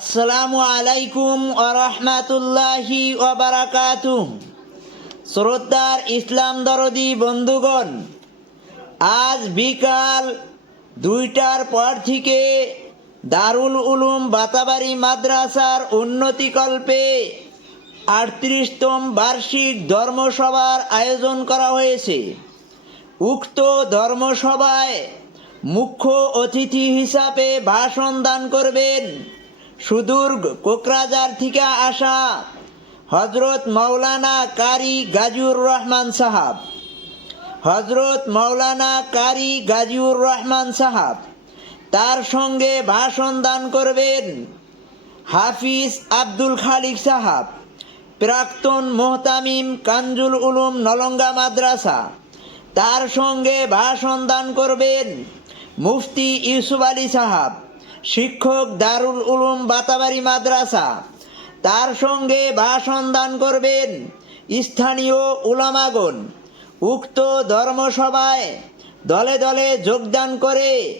আসসালামু আলাইকুম আরহামাতুল্লাহি ওবারাকাতু শ্রদ্ধার ইসলাম দরদি বন্ধুগণ, আজ বিকাল দুইটার পর থেকে দারুল উলুম বাতাবাড়ি মাদ্রাসার উন্নতিকল্পে আটত্রিশতম বার্ষিক ধর্মসভার আয়োজন করা হয়েছে। উক্ত ধর্মসভায় মুখ্য অতিথি হিসাবে ভাষণ দান করবেন সুদূর কোকরাজার থেকে আসা হজরত মাওলানা কারি গাজীউর রহমান সাহাব। হজরত মাওলানা কারি গাজীউর রহমান সাহাব তার সঙ্গে ভাষণ দান করবেন হাফিজ আব্দুল খালিক সাহাব, প্রাক্তন মোহতামিম কাঞ্জুল উলুম নলঙ্গা মাদ্রাসা। তার সঙ্গে ভাষণ দান করবেন মুফতি ইউসুফ আলী সাহাব। শিক্ষক দারুল উলুম বাতাবাড়ি মাদ্রাসা। তার সঙ্গে ভাষণ দান করবেন স্থানীয় উলামাগণ। উক্ত ধর্মসভায় দলে দলে যোগদান করে